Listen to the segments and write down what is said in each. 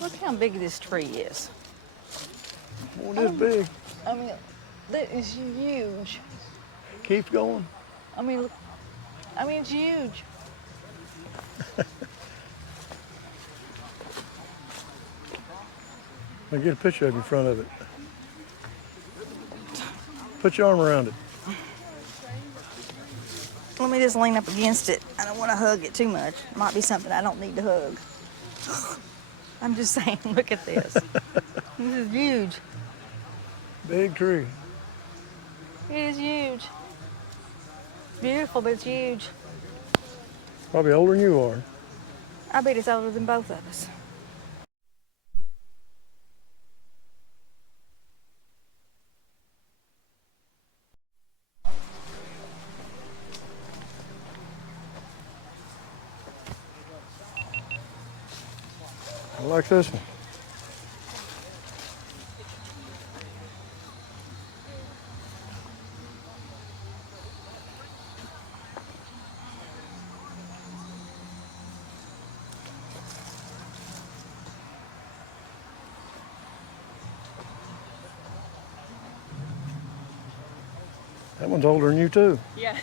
Look how big this tree is. Well, this big. I mean, that is huge. Keeps going. I mean, look, it's huge. Now get a picture of you in front of it. Put your arm around it. Let me just lean up against it. I don't want to hug it too much. Might be something I don't need to hug. I'm just saying, look at this. This is huge. Big tree. It is huge. Beautiful, but it's huge. Probably older than you are. I bet it's older than both of us. I like this one. That one's older than you too. Yeah.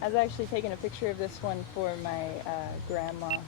I was actually taking a picture of this one for my grandma.